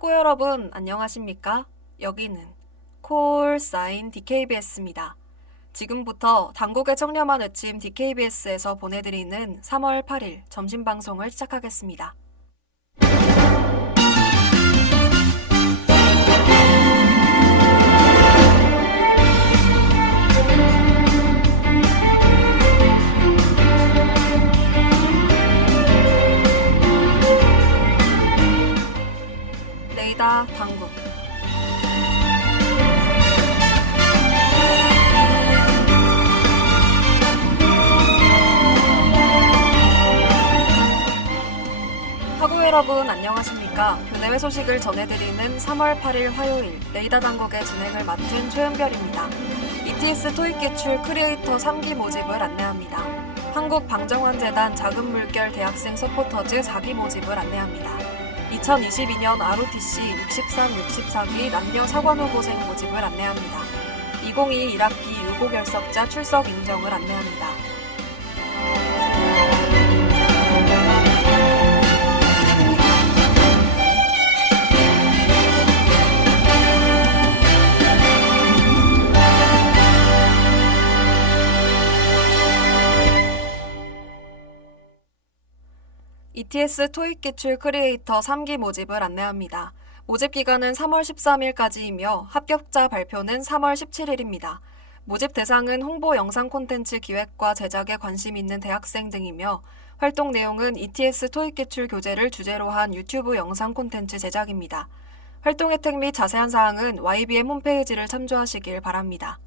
학우 여러분, 안녕하십니까? 여기는 콜사인 DKBS입니다. 지금부터 당국의 청렴한 외침 DKBS에서 보내드리는 3월 8일 점심방송을 시작하겠습니다. 레이더 당국. 학우 여러분 안녕하십니까? 교내외 소식을 전해드리는 3월 8일 화요일 레이더 당국의 진행을 맡은 최은별입니다. ETS 토익 기출 크리에이터 3기 모집을 안내합니다. 한국방정환재단 자금물결 대학생 서포터즈 4기 모집을 안내합니다. 2022년 ROTC 63, 64기 남녀 사관 후보생 모집을 안내합니다. 2022 1학기 유고 결석자 출석 인정을 안내합니다. ETS 토익 기출 크리에이터 3기 모집을 안내합니다. 모집 기간은 3월 13일까지이며 합격자 발표는 3월 17일입니다. 모집 대상은 홍보 영상 콘텐츠 기획과 제작에 관심 있는 대학생 등이며 활동 내용은 ETS 토익 기출 교재를 주제로 한 유튜브 영상 콘텐츠 제작입니다. 활동 혜택 및 자세한 사항은 YBM 홈페이지를 참조하시길 바랍니다.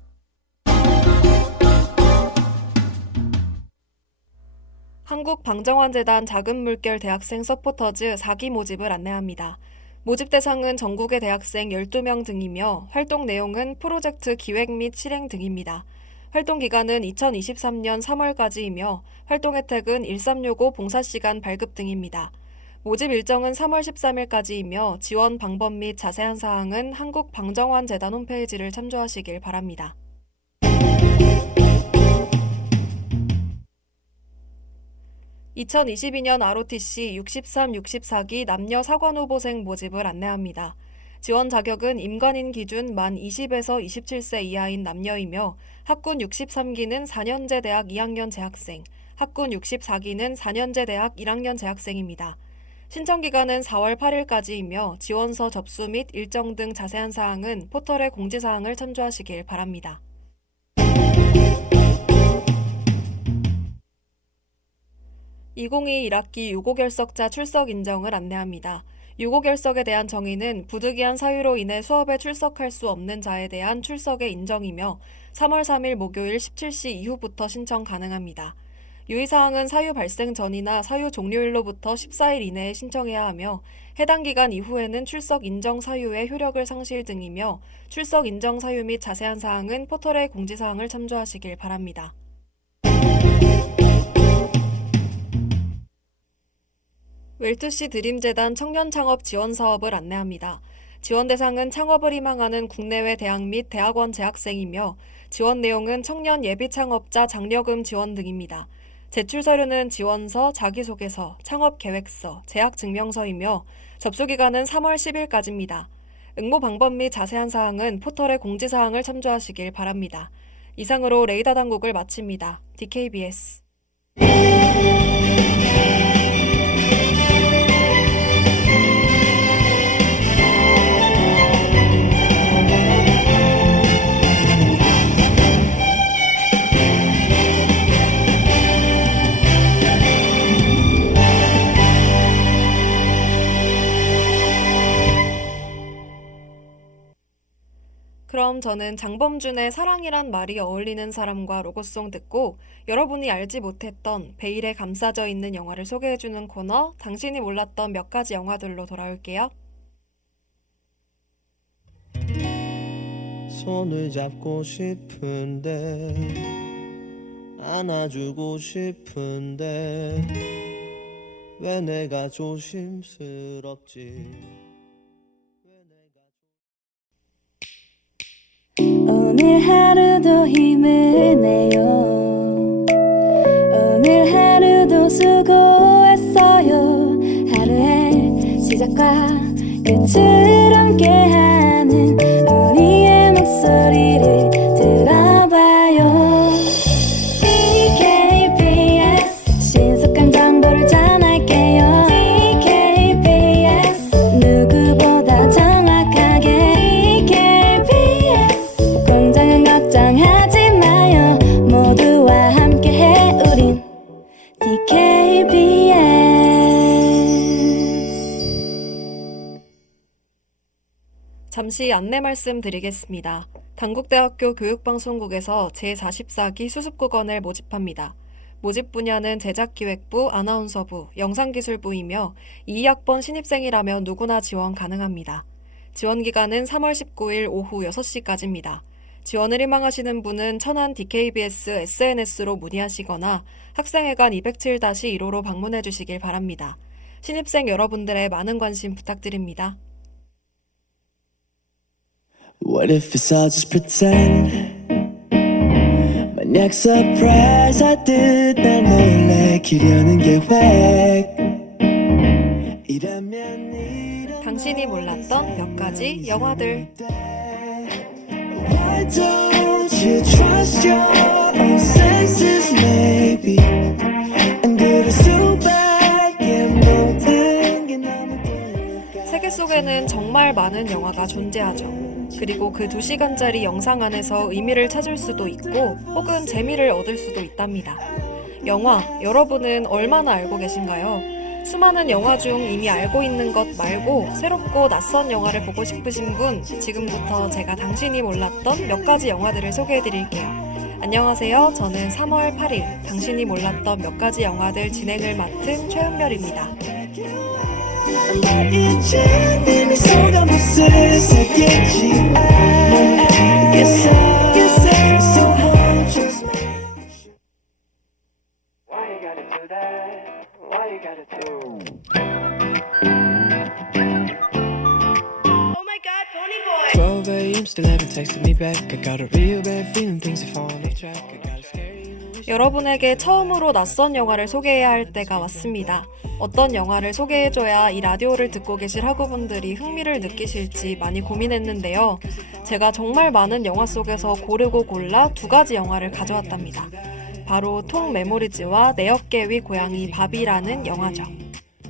한국방정환재단 자금물결 대학생 서포터즈 4기 모집을 안내합니다. 모집 대상은 전국의 대학생 12명 등이며 활동 내용은 프로젝트 기획 및 실행 등입니다. 활동 기간은 2023년 3월까지이며 활동 혜택은 1365 봉사시간 발급 등입니다. 모집 일정은 3월 13일까지이며 지원 방법 및 자세한 사항은 한국방정환재단 홈페이지를 참조하시길 바랍니다. 2022년 ROTC 63, 64기 남녀 사관 후보생 모집을 안내합니다. 지원 자격은 임관인 기준 만 20에서 27세 이하인 남녀이며 학군 63기는 4년제 대학 2학년 재학생, 학군 64기는 4년제 대학 1학년 재학생입니다. 신청 기간은 4월 8일까지이며 지원서 접수 및 일정 등 자세한 사항은 포털의 공지사항을 참조하시길 바랍니다. 2022 1학기 유고 결석자 출석 인정을 안내합니다. 유고 결석에 대한 정의는 부득이한 사유로 인해 수업에 출석할 수 없는 자에 대한 출석의 인정이며 3월 3일 목요일 17시 이후부터 신청 가능합니다. 유의사항은 사유 발생 전이나 사유 종료일로부터 14일 이내에 신청해야 하며 해당 기간 이후에는 출석 인정 사유의 효력을 상실 등이며 출석 인정 사유 및 자세한 사항은 포털의 공지사항을 참조하시길 바랍니다. 웰투시 드림재단 청년창업 지원사업을 안내합니다. 지원 대상은 창업을 희망하는 국내외 대학 및 대학원 재학생이며 지원 내용은 청년 예비창업자 장려금 지원 등입니다. 제출 서류는 지원서, 자기소개서, 창업계획서, 재학증명서이며 접수기간은 3월 10일까지입니다. 응모 방법 및 자세한 사항은 포털의 공지사항을 참조하시길 바랍니다. 이상으로 레이더 당국을 마칩니다. DKBS 그럼 저는 장범준의 사랑이란 말이 어울리는 사람과 로고송 듣고 여러분이 알지 못했던 베일에 감싸져 있는 영화를 소개해주는 코너 당신이 몰랐던 몇 가지 영화들로 돌아올게요. 손을 잡고 싶은데 안아주고 싶은데 왜 내가 조심스럽지. 오늘 하루도 힘을 내요. 오늘 하루도 수고했어요. 하루의 시작과 끝이 빛을 함께하는 우리의 목소리를 들어봐요. KBS 신속한 정보를 전할게요. KBS 누구보다 정확하게 KBS 공정은 걱정하지 마요. 모두와 함께해 우린 DKBS. 잠시 안내 말씀드리겠습니다. 단국대학교 교육방송국에서 제44기 수습국원을 모집합니다. 모집 분야는 제작기획부, 아나운서부, 영상기술부이며 22학번 신입생이라면 누구나 지원 가능합니다. 지원 기간은 3월 19일 오후 6시까지입니다. 지원을 희망하시는 분은 천안 DKBS SNS로 문의하시거나 학생회관 207-1호로 방문해 주시길 바랍니다. 신입생 여러분들의 많은 관심 부탁드립니다. What if it's all just pretend? 만약 surprise 하듯 날 놀래키려는 계획 이라면 당신이 몰랐던 몇 가지 영화들. Why don't you trust your own senses maybe 안 그럴 수밖에 모든 게 너무 세계 속에는 정말 많은 영화가 존재하죠. 그리고 그 2시간짜리 영상 안에서 의미를 찾을 수도 있고 혹은 재미를 얻을 수도 있답니다. 영화, 여러분은 얼마나 알고 계신가요? 수많은 영화 중 이미 알고 있는 것 말고 새롭고 낯선 영화를 보고 싶으신 분, 지금부터 제가 당신이 몰랐던 몇 가지 영화들을 소개해 드릴게요. 안녕하세요. 저는 3월 8일 당신이 몰랐던 몇 가지 영화들 진행을 맡은 최은별입니다. 이제 네 소감을 쓰겠지 Yes, so won't you Why you gotta do that? Why you gotta do Oh my god, Pony Boy! 12 a.m. still haven't texted me back. I got a real bad feeling things are falling off track. I got a scary 여러분에게 처음으로 낯선 영화를 소개해야 할 때가 왔습니다. 어떤 영화를 소개해줘야 이 라디오를 듣고 계실 학우분들이 흥미를 느끼실지 많이 고민했는데요. 제가 정말 많은 영화 속에서 고르고 골라 2가지 영화를 가져왔답니다. 바로 통 메모리즈와 내 어깨 위 고양이 바비라는 영화죠.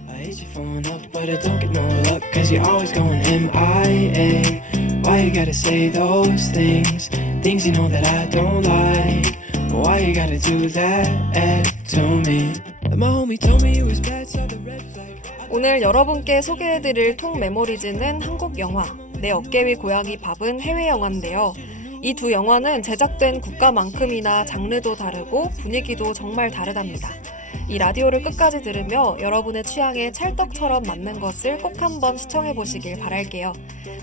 I hate you phone up, but I don't get no luck. Cause you're always going MIA. Why you gotta say those things? Things you know that I don't like. Why you gotta do that to me? And my homie told me it was bad, so the red flag. 오늘 여러분께 소개해드릴 통 메모리즈는 한국 영화, 내 어깨 위 고양이 밥은 해외 영화인데요. 이 2 영화는 제작된 국가만큼이나 장르도 다르고 분위기도 정말 다르답니다. 이 라디오를 끝까지 들으며 여러분의 취향에 찰떡처럼 맞는 것을 꼭 한번 시청해 보시길 바랄게요.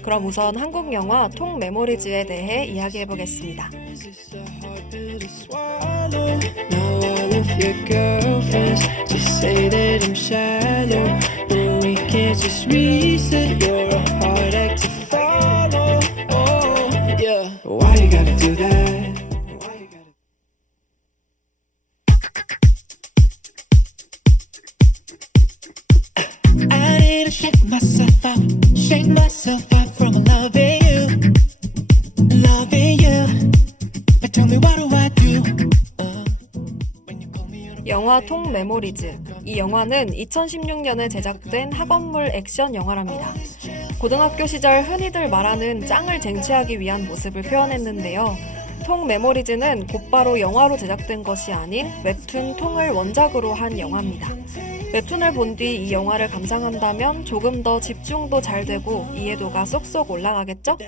그럼 우선 한국 영화 통 메모리즈에 대해 이야기해 보겠습니다. It's a hard pill to swallow. Now all of your girlfriends just say that I'm shallow. But we can't just reset. You're a hard act to follow. Oh, yeah. Why you gotta do that? Why you gotta I need to shake myself out from loving you, loving you. But tell me what do I do? When you call me on a 영화 통 메모리즈. 이 영화는 2016년에 제작된 학원물 액션 영화랍니다. 고등학교 시절 흔히들 말하는 짱을 쟁취하기 위한 모습을 표현했는데요. 통 메모리즈는 곧바로 영화로 제작된 것이 아닌 웹툰 통을 원작으로 한 영화입니다. 웹툰을 본 뒤 이 영화를 감상한다면 조금 더 집중도 잘 되고 이해도가 쏙쏙 올라가겠죠?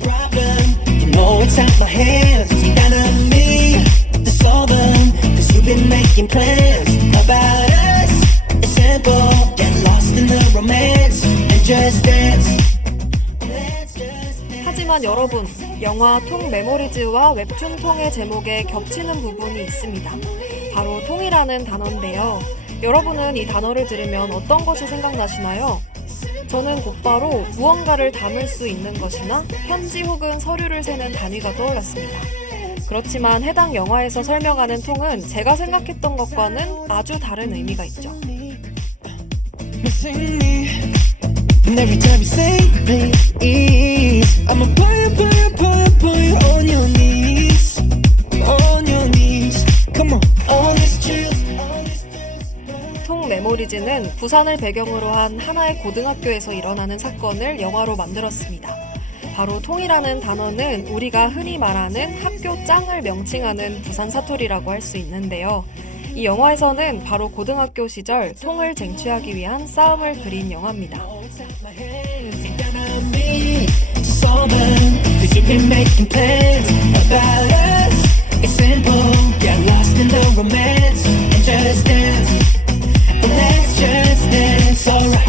problem. You know it's out my hands. It's kind of me to solve them. Cause you've been making plans about us. It's simple. Get lost in the romance and just dance. Let's just dance. 하지만 여러분, 영화 통 메모리즈와 웹툰 통의 제목에 겹치는 부분이 있습니다. 바로 통이라는 단어인데요. 여러분은 이 단어를 들으면 어떤 것이 생각나시나요? 저는 곧바로 무언가를 담을 수 있는 것이나 편지 혹은 서류를 세는 단위가 떠올랐습니다. 그렇지만 해당 영화에서 설명하는 통은 제가 생각했던 것과는 아주 다른 의미가 있죠. Missing me. And every time you say please, I'ma pull you on your knees, on your knees. Come on, all these chills, all these thrills. 통 메모리즈는 부산을 배경으로 한 하나의 고등학교에서 일어나는 사건을 영화로 만들었습니다. 바로 통이라는 단어는 우리가 흔히 말하는 학교 짱을 명칭하는 부산 사투리라고 할 수 있는데요. 이 영화에서는 바로 고등학교 시절 통을 쟁취하기 위한 싸움을 그린 영화입니다. My hands down on me to solve them, 'cause you've been making plans about us. It's simple, get lost in the romance and just dance. Let's just dance, alright.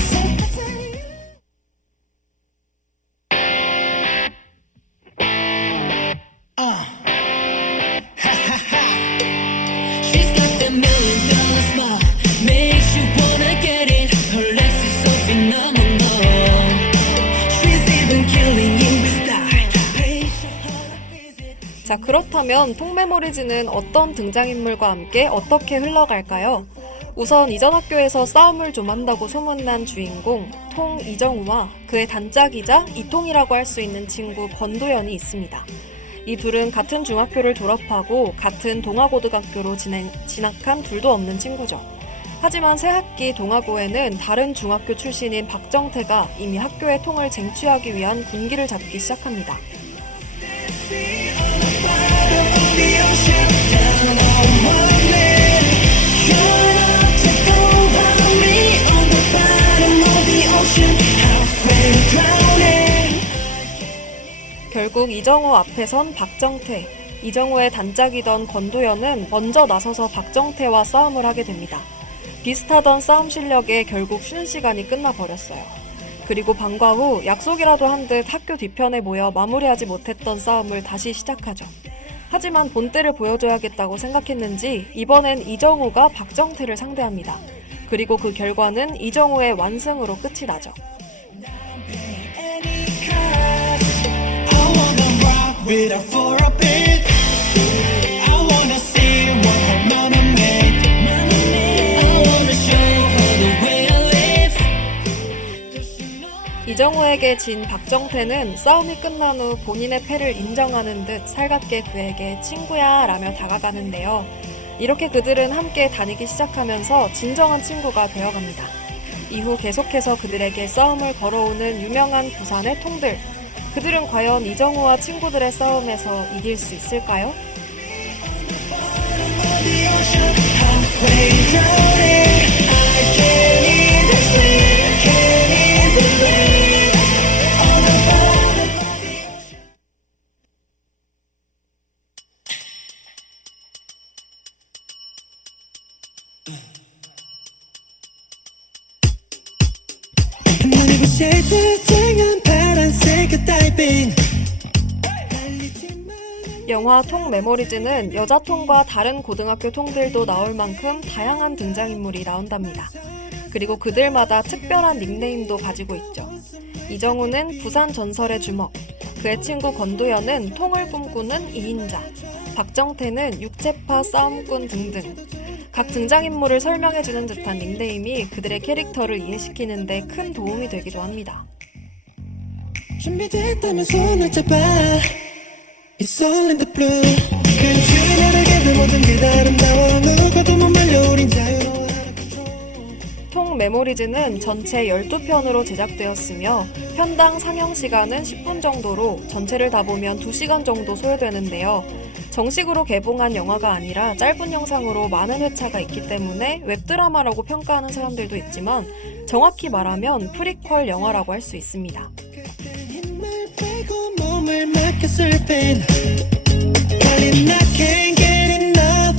She's got that $1 million smile, makes you wanna get it. Her legs is so phenomenal. She's even killing you with style. Pays your heart a visit. 자, 그렇다면 통 메모리즈는 어떤 등장인물과 함께 어떻게 흘러갈까요? 우선 이전 학교에서 싸움을 좀 한다고 소문난 주인공 통 이정우와 그의 단짝이자 이통이라고 할 수 있는 친구 권도연이 있습니다. 이 둘은 같은 중학교를 졸업하고 같은 동아고등학교로 진학한 둘도 없는 친구죠. 하지만 새 학기 동아고에는 다른 중학교 출신인 박정태가 이미 학교의 통을 쟁취하기 위한 군기를 잡기 시작합니다. The ocean down on my neck. You're not to go around me on the bottom of the ocean, halfway drowning. 결국 이정우 앞에선 박정태, 이정우의 단짝이던 권도연은 먼저 나서서 박정태와 싸움을 하게 됩니다. 비슷하던 싸움 실력에 결국 쉬는 시간이 끝나버렸어요. 그리고 방과 후 약속이라도 한 듯 학교 뒤편에 모여 마무리하지 못했던 싸움을 다시 시작하죠. 하지만 본때를 보여줘야겠다고 생각했는지 이번엔 이정우가 박정태를 상대합니다. 그리고 그 결과는 이정우의 완승으로 끝이 나죠. Any cost, I wanna rock with her for a bit. I wanna see what her mama made. I wanna show her the way I live. 이정우에게 진 박정태는 싸움이 끝난 후 본인의 패를 인정하는 듯 살갑게 그에게 친구야 라며 다가가는데요. 이렇게 그들은 함께 다니기 시작하면서 진정한 친구가 되어갑니다. 이후 계속해서 그들에게 싸움을 걸어오는 유명한 부산의 통들. 그들은 과연 이정우와 친구들의 싸움에서 이길 수 있을까요? The ocean, halfway drowning. I can't even sleep, can't even breathe. On the bottom of the ocean. 눈이 부실 때 쨍한 파란색 다이빙. 영화 통 메모리즈는 여자 통과 다른 고등학교 통들도 나올 만큼 다양한 등장인물이 나온답니다. 그리고 그들마다 특별한 닉네임도 가지고 있죠. 이정우는 부산 전설의 주먹, 그의 친구 권도연은 통을 꿈꾸는 2인자, 박정태는 육체파 싸움꾼 등등. 각 등장인물을 설명해주는 듯한 닉네임이 그들의 캐릭터를 이해시키는 데 큰 도움이 되기도 합니다. 준비됐다면 손을 잡아. It's all in the blue. 그 주변에게 그 모든 게 아름다워. 누구도 못 말려 우린 자유로워. 통 메모리즈는 전체 12편으로 제작되었으며 편당 상영 시간은 10분 정도로 전체를 다 보면 2시간 정도 소요되는데요. 정식으로 개봉한 영화가 아니라 짧은 영상으로 많은 회차가 있기 때문에 웹드라마라고 평가하는 사람들도 있지만 정확히 말하면 프리퀄 영화라고 할 수 있습니다. 힘을 빼고 몸을 맡겼을 땐 달린 I can't get enough.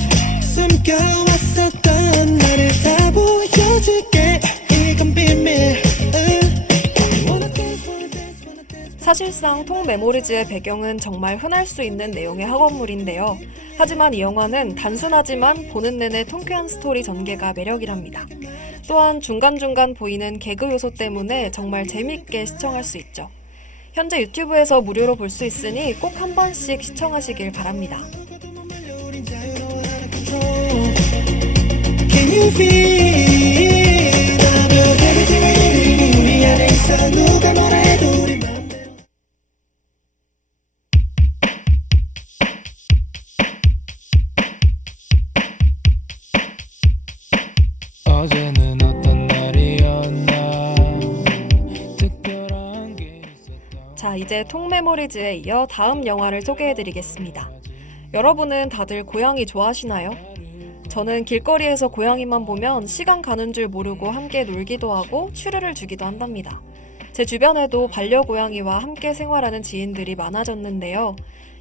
숨겨왔었던 나를 다 보여줄게. 이건 비밀. 사실상 통 메모리즈의 배경은 정말 흔할 수 있는 내용의 학원물인데요. 하지만 이 영화는 단순하지만 보는 내내 통쾌한 스토리 전개가 매력이랍니다. 또한 중간중간 보이는 개그 요소 때문에 정말 재밌게 시청할 수 있죠. 현재 유튜브에서 무료로 볼 수 있으니 꼭 한 번씩 시청하시길 바랍니다. Can you feel everything I need? 우리 안에 있어. 어제는 어떤 날이었나 특별한 게 있었던 자, 이제 통메모리즈에 이어 다음 영화를 소개해드리겠습니다. 여러분은 다들 고양이 좋아하시나요? 저는 길거리에서 고양이만 보면 시간 가는 줄 모르고 함께 놀기도 하고 추르를 주기도 한답니다. 제 주변에도 반려고양이와 함께 생활하는 지인들이 많아졌는데요.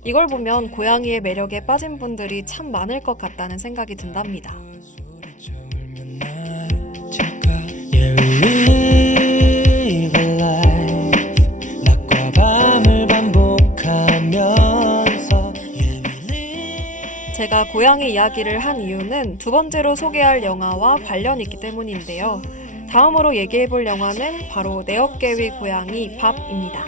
이걸 보면 고양이의 매력에 빠진 분들이 참 많을 것 같다는 생각이 든답니다. 울면 나질까 Yeah, we live a life 낮과 밤을 반복하면서 Yeah, we live 제가 고양이 이야기를 한 이유는 두 번째로 소개할 영화와 관련이 있기 때문인데요. 다음으로 얘기해볼 영화는 바로 내 어깨 위 고양이 밥입니다.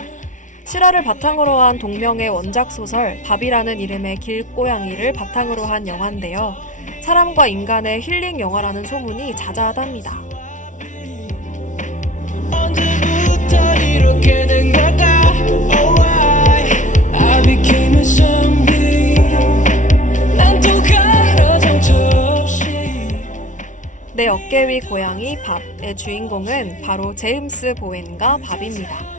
실화를 바탕으로 한 동명의 원작 소설 밥이라는 이름의 길고양이를 바탕으로 한 영화인데요. 사람과 인간의 힐링 영화라는 소문이 자자하답니다. 언제부터 이렇게 된 걸까 Oh why I became a zombie 난 또 가라 정처 없이 내 어깨 위 고양이 밥의 주인공은 바로 제임스 보웬과 밥입니다.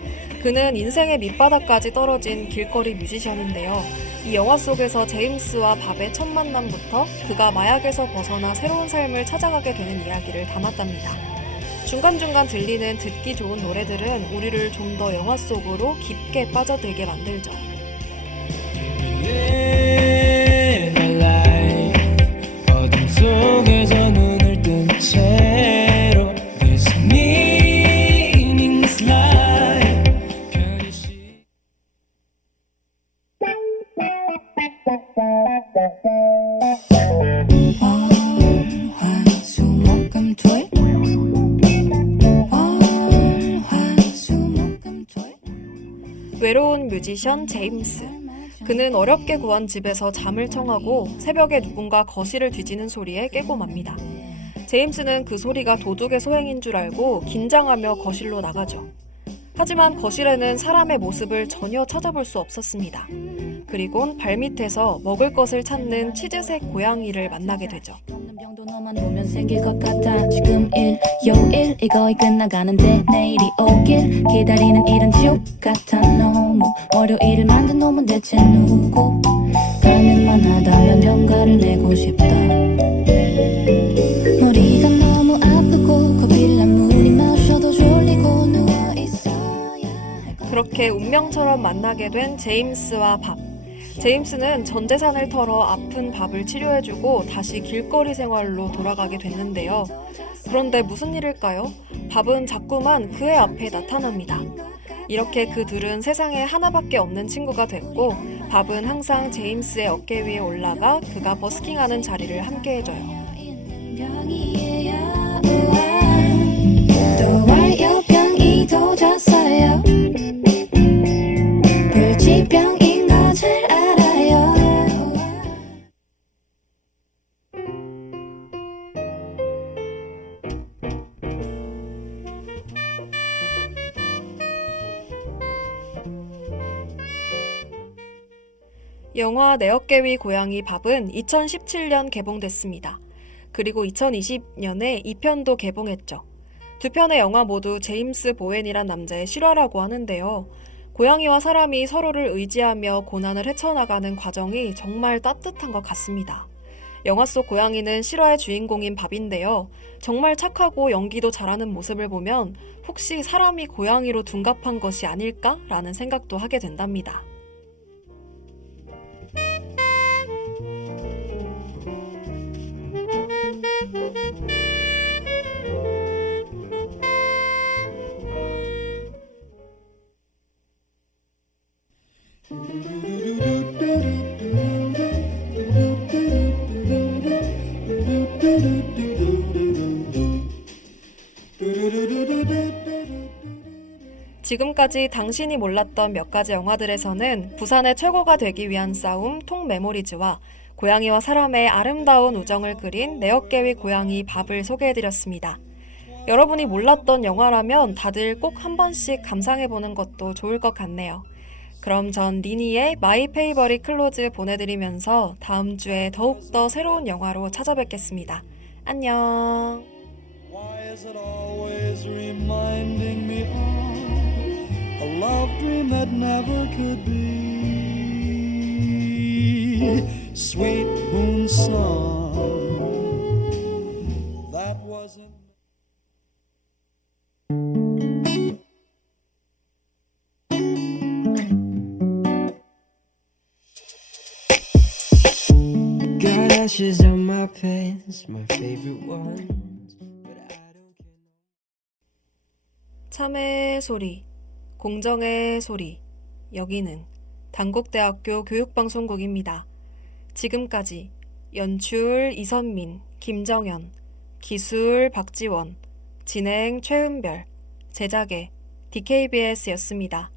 그는 인생의 밑바닥까지 떨어진 길거리 뮤지션인데요. 이 영화 속에서 제임스와 밥의 첫 만남부터 그가 마약에서 벗어나 새로운 삶을 찾아가게 되는 이야기를 담았답니다. 중간중간 들리는 듣기 좋은 노래들은 우리를 좀 더 영화 속으로 깊게 빠져들게 만들죠. Live a life 어둠 속에서 눈을 뜬 채로 This meaningless life 편히 월화수목금토일 월화수목금토일 외로운 뮤지션 제임스. 그는 어렵게 구한 집에서 잠을 청하고 새벽에 누군가 거실을 뒤지는 소리에 깨고 맙니다. 제임스는 그 소리가 도둑의 소행인 줄 알고 긴장하며 거실로 나가죠. 하지만 거실에는 사람의 모습을 전혀 찾아볼 수 없었습니다. 그리곤 발밑에서 먹을 것을 찾는 치즈색 고양이를 만나게 되죠. 없는 병도 너만 보면 생길 것 같아 지금 일요일 이거이 끝나가는데 내일이 오길 기다리는 일은 지옥 같아 너무 월요일을 만든 놈은 대체 누구 가능만 하다면 병가를 내고 싶다 머리가 너무 아프고 커피를 아무리 마셔도 졸리고 누워있어야 할 것 그렇게 운명처럼 만나게 된 제임스와 밥. 제임스는 전 재산을 털어 아픈 밥을 치료해주고 다시 길거리 생활로 돌아가게 됐는데요. 그런데 무슨 일일까요? 밥은 자꾸만 그의 앞에 나타납니다. 이렇게 그 둘은 세상에 하나밖에 없는 친구가 됐고 밥은 항상 제임스의 어깨 위에 올라가 그가 버스킹하는 자리를 함께 해줘요. 병이에요 또 와요 병이 도졌어요 불치병인 거 잘 알아요 영화 내 어깨 위 고양이 밥은 2017년 개봉됐습니다. 그리고 2020년에 2편도 개봉했죠. 두 편의 영화 모두 제임스 보웬이란 남자의 실화라고 하는데요. 고양이와 사람이 서로를 의지하며 고난을 헤쳐나가는 과정이 정말 따뜻한 것 같습니다. 영화 속 고양이는 실화의 주인공인 밥인데요. 정말 착하고 연기도 잘하는 모습을 보면 혹시 사람이 고양이로 둔갑한 것이 아닐까라는 생각도 하게 된답니다. 지금까지 당신이 몰랐던 몇 가지 영화들에서는 부산의 최고가 되기 위한 싸움 통메모리즈와 고양이와 사람의 아름다운 우정을 그린 내 어깨 위 고양이 밥을 소개해드렸습니다. 여러분이 몰랐던 영화라면 다들 꼭 한 번씩 감상해보는 것도 좋을 것 같네요. 그럼 전 리니의 마이 페이버릿 클로즈 보내드리면서 다음 주에 더욱더 새로운 영화로 찾아뵙겠습니다. 안녕. is it always reminding me of a love dream that never could be? Sweet moon song, that wasn't. Got ashes on my pants, my favorite ones, but I don't care. 참회의 소리, 공정의 소리. 여기는 단국대학교 교육방송국입니다. 지금까지 연출 이선민, 김정현, 기술 박지원, 진행 최은별, 제작의 DKBS였습니다.